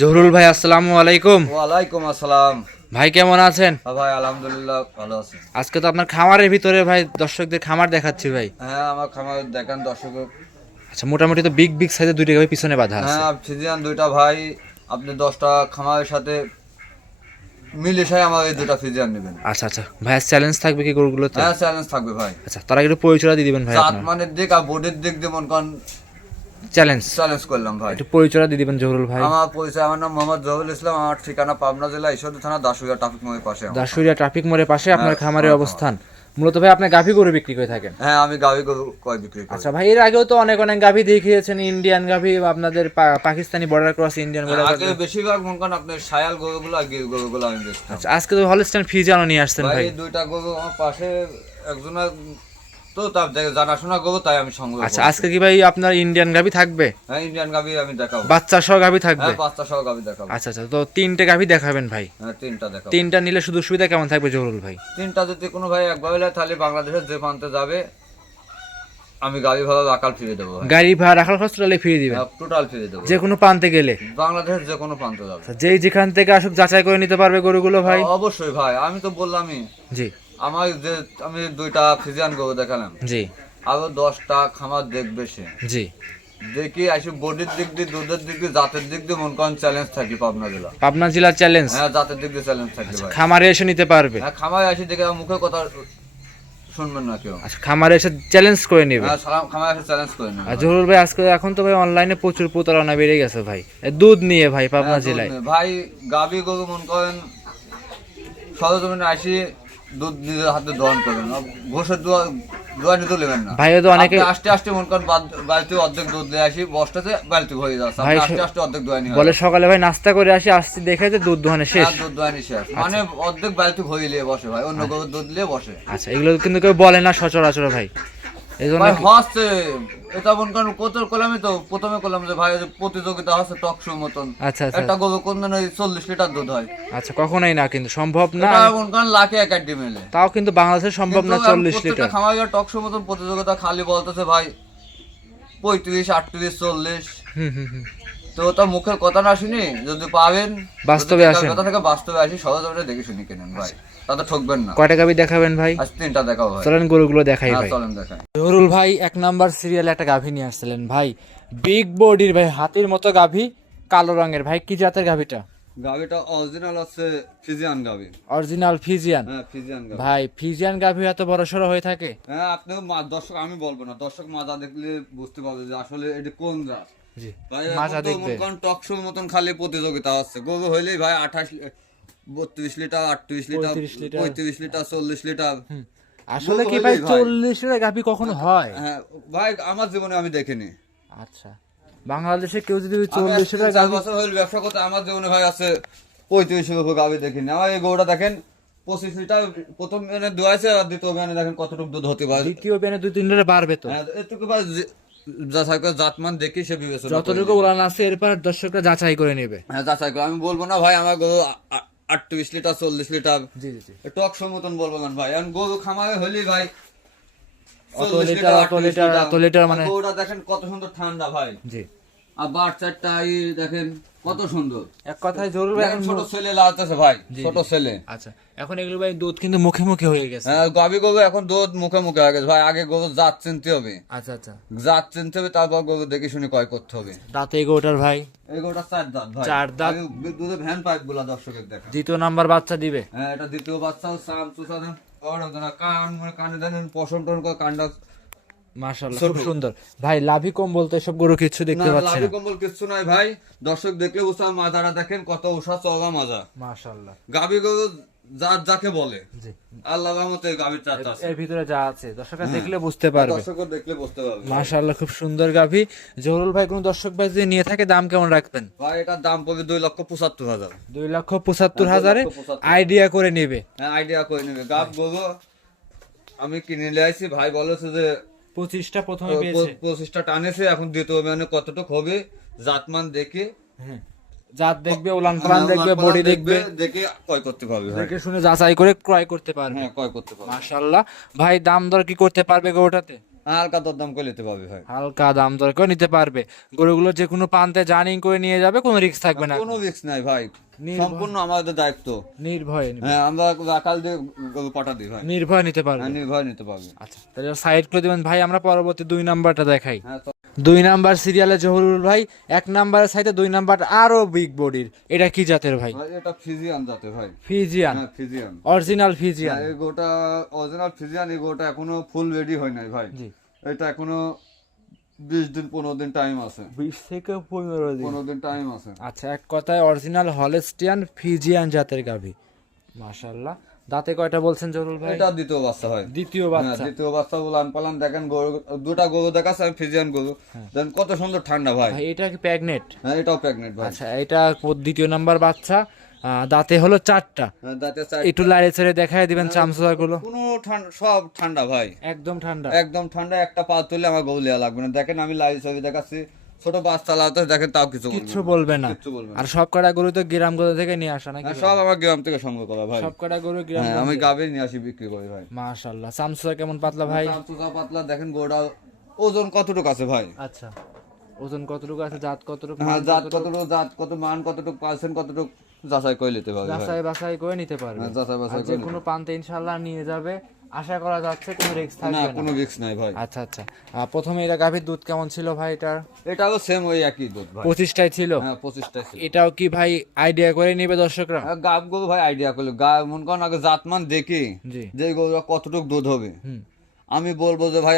জহুরুল ভাই আসসালামু আলাইকুম। ওয়ালাইকুম আসসালাম। ভাই কেমন আছেন? হ্যাঁ ভাই আলহামদুলিল্লাহ ভালো আছি। আজকে তো আপনার খামারের ভিতরে ভাই দর্শকদের খামার দেখাচ্ছি ভাই। হ্যাঁ আমার খামার দেখান দর্শক। আচ্ছা মোটামুটি তো বিগ বিগ সাইজের দুইটা ভাই পিছনে বাঁধা আছে। হ্যাঁ ফিজিয়ান দুইটা ভাই আপনি দশটা খামারের সাথে মিলিশাই আমার এই দুটা ফিজিয়ান নেবেন। আচ্ছা আচ্ছা। ভাই চ্যালেঞ্জ থাকবে কি গরুগুলোতে? হ্যাঁ চ্যালেঞ্জ থাকবে ভাই। আচ্ছা তারা একটু পরিচয় দিয়ে দিবেন ভাই জাত মানের দিক আর বোর্ডের দিক দিয়ে মন করেন চ্যালেঞ্জ চ্যালেঞ্জ করলাম ভাই। একটু পরিচয় দিয়ে দিবেন জহুরুল ভাই। আমার পরিচয় আমার নাম মোহাম্মদ জহুরুল ইসলাম আমার ঠিকানা পাবনা জেলা ঈশ্বরদী থানা দাসুরিয়া ট্রাফিক মোড়ের পাশে। দাসুরিয়া ট্রাফিক মোড়ের পাশে আপনার হ্যাঁ, খামারের অবস্থান। মূলত ভাই আপনি গাভী গরু বিক্রি করে থাকেন? হ্যাঁ আমি গাভি গরু কয় বিক্রি করি? আচ্ছা ভাই এর আগেও তো অনেক অনেক গাভী দেখিয়েছেন ইন্ডিয়ান গাভী আপনাদের Pakistani border cross Indian border আগে বেশিরভাগ মন করেন আপনার সায়াল গরুগুলো গরুগুলো আমি বেচতাম। আচ্ছা আজকে তো হলস্টাইন ফিজিয়ানো নিয়ে আসছেন ভাই দুইটা গরু আমার পাশে একজনের তো তার জানাশোনা গরু তাই আমি সংগ্রহ আচ্ছা আজকে কি ভাই আপনার ইন্ডিয়ান গাভী থাকবে? হ্যাঁ ইন্ডিয়ান গাভি আমি দেখাবো। বাচ্চা সহ গাভী থাকবে? হ্যাঁ পাঁচটা সহ গাভি দেখাবো। আচ্ছা আচ্ছা তো তিনটে গাভী দেখাবেন ভাই। হ্যাঁ তিনটা দেখাবো। তিনটা নিলে শুধু সুবিধা কেমন থাকবে জহুরুল ভাই? তিনটা যদি কোনো ভাই একভাবে নেয় তাহলে বাংলাদেশের যে প্রান্তে যাবে আমি গাড়ি ভাড়া আকাল ফিরে দেবো গাড়ি ভাড়া রাখার খরচ টোটালি ফিরিয়ে দিবেন? টোটাল ফিরে দেবো। যে কোনো প্রান্তে গেলে? বাংলাদেশের যে কোনো প্রান্তে যাবে। আচ্ছা, যেই যেখান থেকে আসুক যাচাই করে নিতে পারবে গরুগুলো ভাই? অবশ্যই ভাই আমি তো বললামই। জি। আমার যে আমি দুইটা ফিজিয়ান গরু দেখালাম। জি। আরও দশটা খামার দেখবে সে। জি। দেখি আসি বডির দিক দিয়ে দুধের দিক দিয়ে জাতের দিক দিয়ে মন করেন চ্যালেঞ্জ থাকি পাবনা জেলা। পাবনা জেলার চ্যালেঞ্জ হ্যাঁ জাতের দিক দিয়ে চ্যালেঞ্জ থাকি খামারে এসে নিতে পারবে? হ্যাঁ খামারে এসে দেখে মুখে কথা শুনবেন না কেউ। আচ্ছা খামারে এসে চ্যালেঞ্জ করে নেবে? হ্যাঁ খামারে এসে চ্যালেঞ্জ করে নেন আর জহুরুল ভাই আজকে এখন তো ভাই অনলাইনে প্রচুর প্রতারণা বেড়ে গেছে ভাই। দুধ নিয়ে ভাই পাবনা হ্যাঁ, জেলায়। ভাই গাবি গরু মন করেন সরজমিনে আসি দুধ নিজের হাতে দহন করেন। ঘোষের দোয়া দোয়া নিতে নেবেন না। ভাইও তো অনেকে আস্তে আস্তে মন করেন বাদ- বালতি অর্ধেক দুধ নিয়ে আসি বস্তাতে বালতি হয়ে যাচ্ছে। আস্তে আস্তে অর্ধেক দোয়া নিয়ে বলে সকালে ভাই নাস্তা করে আসি আসছি দেখে যে দুধ দোহানে শেষ। দুধ দোয়া শেষ। মানে অর্ধেক বালতি নিয়ে বসে ভাই অন্য গরুর দুধ নিয়ে বসে। আচ্ছা এগুলো কিন্তু কেউ বলে না সচরাচর ভাই। ভাই এটা মন কত করলামই তো প্রথমে করলাম যে ভাই প্রতিযোগিতা টক শো মতন। আচ্ছা আচ্ছা। একটা গরু কোন দিন চল্লিশ লিটার দুধ হয়? আচ্ছা কখনোই না কিন্তু সম্ভব না। মন করেন লাখে এক আড্ডি মেলে। তাও কিন্তু বাংলাদেশে সম্ভব না চল্লিশ লিটার। খামার টক শো মতন প্রতিযোগিতা খালি বলতেছে ভাই পঁয়ত্রিশ আটত্রিশ চল্লিশ। হুম হুম হুম। তো ওটা মুখের কথা না শুনি যদি পাবেন বাস্তবে আসেন। কথা থেকে বাস্তবে আসি সহজে দেখে শুনি কেনেন ভাই। তাতে ঠকবেন না। কয়টা গাভি দেখাবেন ভাই? আজ তিনটা দেখাও ভাই। চলেন গরুগুলো দেখাই হ্যাঁ ভাই। চলেন দেখাই। জহুরুল ভাই এক নাম্বার সিরিয়ালে একটা গাভী নিয়ে আসছিলেন। ভাই বিগ বডির ভাই হাতির মতো গাভী কালো রঙের। ভাই কি জাতের গাভীটা? গাবিটা অরিজিনাল আছে ফিজিয়ান গাবি অরিজিনাল ফিজিয়ান হ্যাঁ ফিজিয়ান গাবি ভাই ফিজিয়ান গাভী এত বড় সড়ো হয়ে থাকে? হ্যাঁ আপনি দর্শক আমি বলব না। দর্শক মাজা দেখলে বুঝতে পারবে যে আসলে এটা কোন জাত। জি মাজা দেখবে। টক শো মতন খালি প্রতিযোগিতা হচ্ছে গরু হইলেই ভাই আঠাশ বত্রিশ লিটার আটত্রিশ লিটার পঁয়ত্রিশ লিটার। চল্লিশ লিটার। আসলে কি ভাই চল্লিশ লিটার গাভী কখনো হয়? হ্যাঁ ভাই আমার জীবনে আমি দেখিনি। আচ্ছা। বাংলাদেশে কেউ যদি চল্লিশ লিটার বছর হইল ব্যবসা করতে আমার জীবনে ভাই আছে পঁয়ত্রিশের উপর গাবি দেখিনি। আমার এই গরুটা দেখেন পঁচিশ লিটার প্রথম বিয়ানে দুয়াইছে আর দ্বিতীয় বিয়ানে দেখেন কতটুকু দুধ হতে পারে। দ্বিতীয় দুই তিন লিটার বাড়বে তো? হ্যাঁ এটুকু ভাই যাচাই করে জাতমান দেখি সে বিবেচনা যতটুকু উড়ান আছে এরপর দর্শকরা যাচাই করে নেবে। হ্যাঁ যাচাই করে। আমি বলব না ভাই আমার গরু আটত্রিশ লিটার চল্লিশ লিটার। জি জি জি। টক সমতন বলব না ভাই। এখন গরু খামারে হইলি ভাই লিটার, লিটার, লিটার মানে- দেখেন কত সুন্দর ঠান্ডা ভাই। জি। আর বাচ্চাটা এই দেখেন কত সুন্দর। এক কথায় জরুরি এখন ছোট ছেলে লাগাতেছে ভাই ছোট ছেলে। আচ্ছা এখন এগুলো ভাই দুধ কিন্তু মুখে মুখে হয়ে গেছে। হ্যাঁ গাবি গরু এখন দুধ মুখে মুখে হয়ে গেছে। ভাই আগে গরু জাত চিনতে হবে। আচ্ছা আচ্ছা। জাত চিনতে হবে তারপর গরু দেখে শুনে ক্রয় করতে হবে। দাঁতে এগোটার ভাই? এই গরুটা চার দাঁত ভাই। চার দাঁত। দুধে ভ্যান পাইপগুলা দর্শকের দেখা। দ্বিতীয় নাম্বার বাচ্চা দিবে? হ্যাঁ এটা দ্বিতীয় বাচ্চা সাম দেন কান মানে কানে দেন পশম টন করে কানটা মাশাআল্লাহ খুব সুন্দর। ভাই লাভি কম বলতে এসব গরু কিছু দেখতে পাচ্ছি লাভি না। কম্বল কিছু নাই ভাই। দর্শক দেখলে হবে মাজারা দেখেন কত উষা চওড়া মাজা। মাশাআল্লাহ। গাবি গরু জাত যাকে বলে। জি। আল্লাহ রহমতে আছে। এর ভিতরে যা আছে দর্শকরা দেখলে বুঝতে পারবে। দর্শক দেখলে বুঝতে পারবে। মাশাআল্লাহ খুব সুন্দর গাভী জহুরুল ভাই কোন দর্শক ভাই যদি নিয়ে থাকে দাম কেমন রাখবেন? ভাই এটার দাম পড়বে দুই লক্ষ পঁচাত্তর হাজার। দুই লক্ষ পঁচাত্তর হাজারে আইডিয়া করে নেবে। হ্যাঁ আইডিয়া করে নেবে। গাব গরু আমি কিনে নিয়ে আসছি ভাই বলেছে যে পঁচিশটা প্রথমে পেয়েছে। পঁচিশটা টানেছে এখন দ্বিতীয় মানে কতটুক হবে জাতমান দেখে। হ্যাঁ। জাত দেখবে উলান পালান দেখবে বডি দেখবে দেখে ক্রয় করতে পারবে দেখে শুনে যাচাই করে ক্রয় করতে পারবে। হ্যাঁ ক্রয় করতে পারবে। মাশাআল্লাহ। ভাই দাম দর কি করতে পারবে গরুটাতে? হালকা দরদাম করে নিতে পারবে ভাই। হালকা দাম দর করে নিতে পারবে। গরুগুলো যে কোনো প্রান্তে জার্নিং করে নিয়ে যাবে কোনো রিস্ক থাকবে না কোনো রিস্ক নাই ভাই। সম্পূর্ণ আমাদের দায়িত্ব। নির্ভয়ে হ্যাঁ আমরা রাখাল দিয়ে গরু পাঠা দিই ভাই। নির্ভয় নিতে পারবে। হ্যাঁ নির্ভয় নিতে পারবে। আচ্ছা তাহলে সাইড করে দেবেন। ভাই আমরা পরবর্তী দুই নাম্বারটা দেখাই। হ্যাঁ দুই নাম্বার সিরিয়ালে জহুরুল ভাই এক নাম্বারের সাইডে দুই নাম্বার আরও বিগ বডির এটা কি জাতের ভাই? এটা ফিজিয়ান জাতে ভাই। ফিজিয়ান। ফিজিয়ান। Original Fijian. এই গোটা অরিজিনাল ফিজিয়ান এই গোটা এখনও ফুল রেডি হয় নাই ভাই। জি। এটা এখনও বিশ দিন পনেরো দিন টাইম আছে। বিশ থেকে পনেরো দিন। পনেরো দিন টাইম আছে। আচ্ছা এক কথায় অরিজিনাল হলেস্টিয়ান ফিজিয়ান জাতের গাভী। মাশাল্লাহ দাঁতে কয়টা বলছেন জহুরুল ভাই? এটা দ্বিতীয় বাচ্চা হয়। দ্বিতীয় হ্যাঁ, বাচ্চা দ্বিতীয় বাচ্চা উলান পালান দেখেন গরু দুটা গরু দেখাচ্ছে আমি ফিজিয়ান গরু। দেন কত সুন্দর ঠান্ডা ভাই। এটা কি প্যাগনেট হ্যাঁ এটাও প্রেগনেন্ট ভাই। আচ্ছা এটা দ্বিতীয় নাম্বার বাচ্চা। দাঁতে হলো চারটা। হ্যাঁ, দাঁতে একটু লাইড়ে ছেড়ে দেখাই দিবেন চামচুদারগুলো। কোনো সব ঠান্ডা ভাই। একদম ঠান্ডা। একদম ঠান্ডা একটা পা তুললে আমার লেয়া লাগবে না। দেখেন আমি লাইভ ছবি দেখাচ্ছি। ছোট বাচ্চা লাগাতে দেখেন তাও কিছু না। বলবে না। আর সব কটা গরু তো গ্রাম গরু থেকে নিয়ে আসা নাকি? হ্যাঁ, সব আমার গ্রাম থেকে সংগ্রহ করা ভাই। সব কটা গরু গ্রাম হ্যাঁ আমি গাবে নিয়ে আসি বিক্রি করি ভাই। মাশাল্লাহ চামচুদা কেমন পাতলা ভাই? চামচুচা পাতলা দেখেন গোড়া। ওজন কতটুকু আছে ভাই? আচ্ছা। ওজন কতটুকু আছে? জাত কতটুকু? হ্যাঁ জাত কতটুকু জাত কত মান কতটুকু পার্সেন্ট কতটুকু? যাচাই করে নিতে পারবে যাচাই বাছাই করে নিতে পারবে। হ্যাঁ, যাচাই বাছাই করে কোনো প্রান্তে ইনশাল্লাহ নিয়ে যাবে। আশা করা যাচ্ছে কোনো রিস্ক থাকবে না কোনো রিস্ক নাই ভাই। আচ্ছা আচ্ছা। প্রথমে এটা গাভীর দুধ কেমন ছিল ভাই এটার? এটাও সেম ওই একই দুধ ভাই। পঁচিশটাই ছিল? হ্যাঁ পঁচিশটা ছিল। এটাও কি ভাই আইডিয়া করে নিবে দর্শকরা? হ্যাঁ, গাব গরু ভাই আইডিয়া করল। গা মন করেন আগে জাতমান দেখি যে গরু কতটুকু দুধ হবে। আমি বলব যে ভাই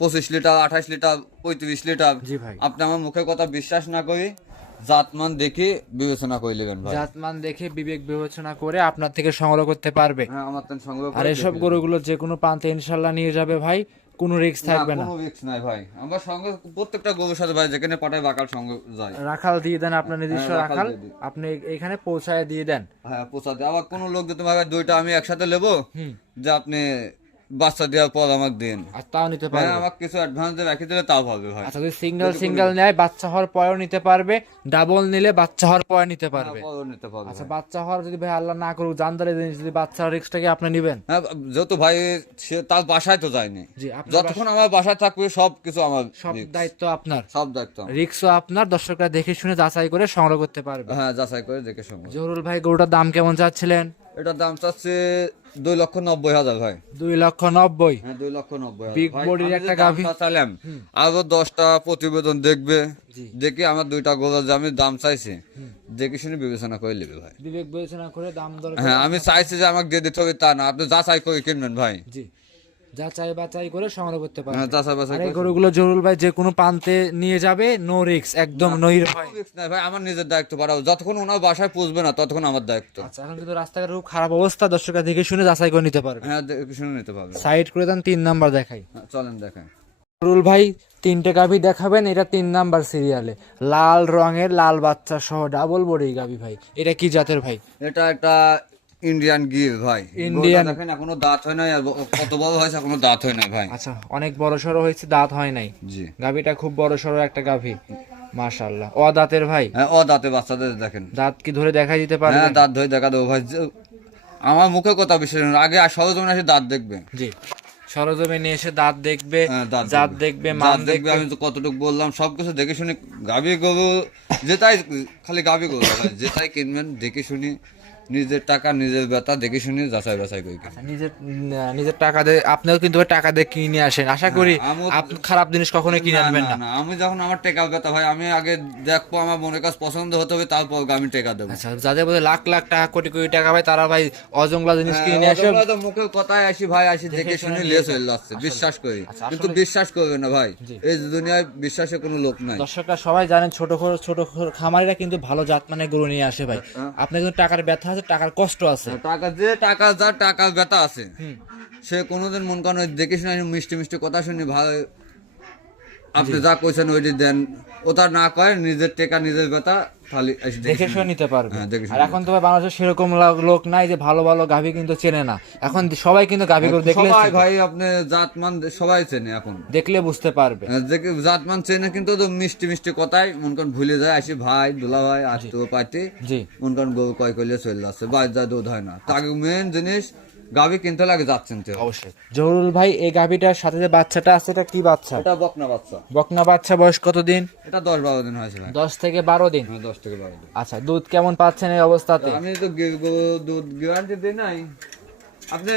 পঁচিশ লিটার আঠাশ লিটার পঁয়ত্রিশ লিটার। জি ভাই। আপনি আমার মুখের কথা বিশ্বাস না করি জাতমান দেখে বিবেচনা করে নেবেন ভাই। জাতমান দেখে বিবেক বিবেচনা করে আপনার থেকে সংগ্রহ করতে পারবে। হ্যাঁ আমার তেন সংগ্রহ আর এসব গরুগুলো যে কোনো প্রান্তে ইনশাল্লাহ নিয়ে যাবে ভাই কোনো রিস্ক থাকবে না। কোনো রিস্ক নাই ভাই। আমরা সঙ্গে প্রত্যেকটা গরুর সাথে ভাই যেখানে পাঠায় বাকাল সঙ্গে যায়। রাখাল দিয়ে দেন আপনার নিজস্ব হ্যাঁ, রাখাল। রাখাল। আপনি এখানে পৌঁছায় দিয়ে দেন। হ্যাঁ পোষাতে আবার কোনো লোক যদি ভাই দুইটা আমি একসাথে নেব যে আপনি বাচ্চা দেওয়ার পর আমাকে দিন। আর তাও নিতে হ্যাঁ পারবে। আমাকে কিছু অ্যাডভান্স দিয়ে রাখি দিলে তাও পাবে ভাই। আচ্ছা যদি সিঙ্গেল সিঙ্গেল নেয় বাচ্চা হওয়ার পরেও নিতে পারবে। ডাবল নিলে বাচ্চা হওয়ার পরে নিতে পারবে। পরেও নিতে পারবে আচ্ছা বাচ্চা হওয়ার যদি ভাই আল্লাহ না করুক জানদারে জিনিস যদি বাচ্চার রিস্কটাকে আপনি নেবেন? হ্যাঁ যেহেতু ভাই সে তার বাসায় তো যায়নি। যতক্ষণ আমার বাসায় থাকবে সব কিছু আমার সব দায়িত্ব আপনার। সব দায়িত্ব। রিক্সও আপনার দর্শকরা দেখে শুনে যাচাই করে সংগ্রহ করতে পারবে। হ্যাঁ যাচাই করে দেখে শুনব জহুরুল ভাই গরুটার দাম কেমন চাচ্ছিলেন? এটার দাম চাচ্ছে দুই লক্ষ নব্বই হাজার ভাই। দুই লক্ষ নব্বই। হ্যাঁ দুই লক্ষ নব্বই ভাই, আমি একটা দামটা গাভী। চাইলাম আরও দশটা প্রতিবেদন দেখবে। দেখি আমার দুইটা গোলা যে আমি দাম চাইছি। দেখে শুনে বিবেচনা করে নেবে ভাই। বিবেক বিবেচনা করে দাম দর হ্যাঁ আমি চাইছি যে আমাকে দিয়ে দিতে হবে তা না। আপনি যা চাই করে কিনবেন ভাই। জি। যাচাই বাছাই করে সংগ্রহ করতে পারবে। হ্যাঁ যাচাই বাছাই করে গরুগুলো জহুরুল ভাই যে কোনো প্রান্তে নিয়ে যাবে নো রিক্স একদম কোনো risk নাই ভাই আমার নিজের দায়িত্ব পাঠাও যতক্ষণ ওনার বাসায় পুষবে না ততক্ষণ আমার দায়িত্ব। আচ্ছা এখন কিন্তু রাস্তাঘাটের খুব খারাপ অবস্থা দর্শকরা দেখে শুনে যাচাই করে নিতে পারবে। হ্যাঁ শুনে নিতে পারবে। সাইড করে দেন তিন নাম্বার দেখাই। হ্যাঁ, চলেন দেখেন জহুরুল ভাই তিনটে গাভি দেখাবেন এটা তিন নাম্বার সিরিয়ালে লাল রঙের লাল বাচ্চা সহ ডাবল বডি গাভি ভাই। এটা কি জাতের ভাই? এটা একটা ইন্ডিয়ান গির ভাই। ইন্ডিয়ান দেখেন এখনও দাঁত হয় নাই কত বড় হয়েছে এখনও দাঁত হয় নাই ভাই। আচ্ছা অনেক বড় সড়ো হয়েছে দাঁত হয় নাই। জি। গাভিটা খুব বড় সড়ো একটা গাভি। মাশাল্লাহ ও দাঁতের ভাই। হ্যাঁ ও দাঁতে বাচ্চাদের দেখেন। দাঁত কি ধরে দেখা দিতে পারে হ্যাঁ দাঁত ধরে দেখা দেবো ভাই। আমার মুখে কথা বিশ্বাস। আগে আর সরজমিন এসে দাঁত দেখবে। জি। সরজমিনে এসে দাঁত দেখবে হ্যাঁ, দাঁত দেখবে। মান দেখবে দেখবে। আমি তো কতটুকু বললাম সবকিছু দেখে শুনে গাভী গরু যেটাই খালি গাভী গরু যেটাই কিনবেন দেখে শুনি নিজের টাকা নিজের ব্যথা দেখে শুনি যাচাই বাছাই করে। কিনবেন। নিজের নিজের টাকা দিয়ে আপনিও কিন্তু টাকা দিয়ে কিনে আসেন। আশা করি আপনি খারাপ জিনিস কখনোই কিনে আনবেন না, আমি যখন আমার টেকা ব্যথা ভাই আমি আগে দেখব আমার মনের কাছে পছন্দ হতে হবে তারপর আমি টেকা দেবো। আচ্ছা যাদের বলে লাখ লাখ টাকা কোটি কোটি টাকা ভাই তারা ভাই অজংলা জিনিস কিনে আসে তো মুখের কথায় আসি ভাই আসি দেখে শুনে লিয়ে চলে যাচ্ছে বিশ্বাস করি। আচ্ছা, কিন্তু বিশ্বাস করবে না ভাই। এই দুনিয়ায় বিশ্বাসে কোনো লোক নাই। দর্শকরা সবাই জানেন ছোট ছোট খামারিরা কিন্তু ভালো জাত মানে গরু নিয়ে আসে ভাই। হ্যাঁ। আপনার কিন্তু টাকার ব্যথা আছে টাকার কষ্ট আছে। টাকা যে টাকা যা টাকা ব্যথা আছে সে কোনোদিন মন কারণ দেখে শুনে মিষ্টি মিষ্টি কথা শুনি ভালো আপনি যা কইছেন ওইটি দেন। ও ওটা না কয় নিজের টেকা নিজের ব্যথা দেখে শুনে- নিতে পারবে। হ্যাঁ, আর এখন তো বাংলাদেশে সেরকম লোক নাই যে ভালো ভালো গাভী কিন্তু চেনে না। এখন সবাই কিন্তু গাভী গরু দেখলে সবাই ভাই আপনি জাতমান সবাই চেনে এখন। দেখলে বুঝতে পারবে। দেখে জাতমান চেনে কিন্তু তো মিষ্টি মিষ্টি কথাই। মন করেন ভুলে যায় আসি ভাই দুলা ভাই আজ তো পাইতে জি। মন করেন গরু কয় করলে চলে যাচ্ছে বাইর যা দুধ হয় না তাকে মেন জিনিস গাভি কিনতে লাগে যাচ্ছেন তো। অবশ্যই। জহুরুল ভাই এই গাভিটার সাথে যে বাচ্চাটা আছে এটা কি বাচ্চা? এটা বকনা বাচ্চা। বকনা বাচ্চা বয়স এটা বারো দিন হয়েছে ভাই। দশ থেকে বারো দিন? হ্যাঁ দশ থেকে বারো দিন। আচ্ছা দুধ কেমন পাচ্ছেন এই অবস্থাতে? আমি তো দুধ গ্যারান্টি দিই নাই। আপনি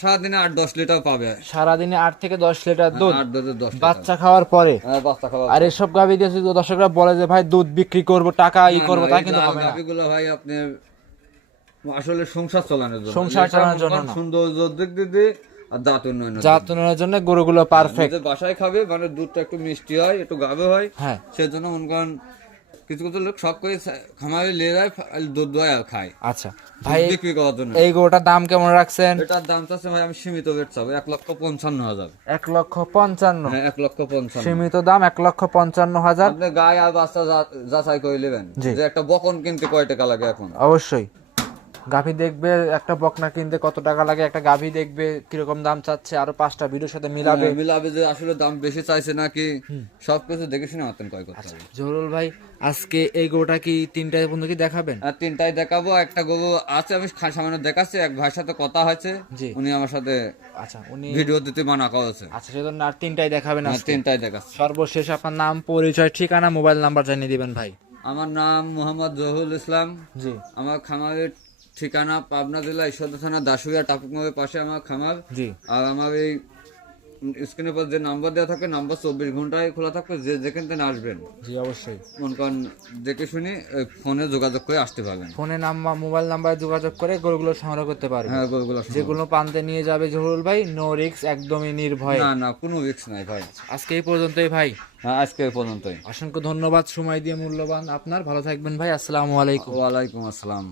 সারাদিনে আট দশ লিটার পাবে। সারাদিনে আট থেকে দশ লিটার দুধ? বাচ্চা খাওয়ার পরে? হ্যাঁ আর এসব গাভি দিয়ে দর্শকরা বলে যে ভাই দুধ বিক্রি করব টাকা ই করব তা কিন্তু হবে না। ভাই আপনি আসলে সংসার চালানোর জন্য। সংসার চালানোর জন্য। সৌন্দর্য দিক দিয়ে আর দাঁত উন্নয়নের জাত উন্নয়নের জন্য গরুগুলো পারফেক্ট বাসায় খাবে মানে দুধটা একটু মিষ্টি হয় একটু গাবে হয় হ্যাঁ। সেজন্য মনে করেন কিছু কিছু লোক শখ করে খামারে নিয়ে যায় দুধ দোয় খায়। আচ্ছা ভাই বিক্রি করার জন্য। এই গরুটার দাম কেমন রাখছেন? এটার দাম চাচ্ছে ভাই আমি সীমিত রেট চাবো এক লক্ষ পঞ্চান্ন হাজার। এক লক্ষ পঞ্চান্ন। হ্যাঁ এক লক্ষ পঞ্চান্ন। সীমিত দাম এক লক্ষ পঞ্চান্ন হাজার। আপনি গায়ে আর বাচ্চা যাচাই করে নেবেন যে একটা বকন কিনতে কয় টাকা লাগে এখন? অবশ্যই। গাভী দেখবে একটা বকনা কিনতে কত টাকা লাগে একটা গাভী দেখবে কীরকম দাম চাচ্ছে আরও পাঁচটা ভিডিওর সাথে মিলাবে। হ্যাঁ, মিলাবে যে আসলে দাম বেশি চাইছে নাকি সবকিছু দেখে শুনে মাতেন কয় করতে হবে। জহুরুল ভাই আজকে এই গরুটা কি তিনটায় পর্যন্ত কি দেখাবেন? আর তিনটাই দেখাবো একটা গরু আছে আমি সামান্য দেখাচ্ছি এক ভাইয়ের সাথে কথা হয়েছে। উনি আমার সাথে আচ্ছা উনি ভিডিও দিতে মানা করেছে। আচ্ছা সেজন্য আর তিনটাই দেখাবেন হ্যাঁ, আজকে। তিনটাই দেখাচ্ছি। সর্বশেষ আপনার নাম পরিচয় ঠিকানা মোবাইল নাম্বার জানিয়ে দিবেন ভাই। আমার নাম মোহাম্মদ জহুল ইসলাম। জি। আমার খামারের ঠিকানা পাবনা জেলা ঈশ্বর থানা দাসুরিয়া টাপুক মোড়ের পাশে আমার খামার। জি। আর আমার এই স্ক্রিনের পর যে নাম্বার দেওয়া থাকে নাম্বার চব্বিশ ঘন্টায় খোলা থাকবে যে যেখান থেকে আসবেন। জি অবশ্যই। মন করেন দেখে শুনে ফোনে যোগাযোগ করে আসতে পারবেন। ফোনে নাম্বার মোবাইল নাম্বারে যোগাযোগ করে গরুগুলো সংগ্রহ করতে পারবে হ্যাঁ গরুগুলো। যেগুলো পান্তে নিয়ে যাবে জহুরুল ভাই নো রিক্স একদমই নির্ভয়। না না কোনো রিক্স নাই ভাই। আজকে এই পর্যন্তই ভাই। হ্যাঁ আজকে এই পর্যন্তই। অসংখ্য ধন্যবাদ সময় দিয়ে মূল্যবান আপনার। ভালো থাকবেন ভাই আসসালামু আলাইকুম। ওয়ালাইকুম আসসালাম।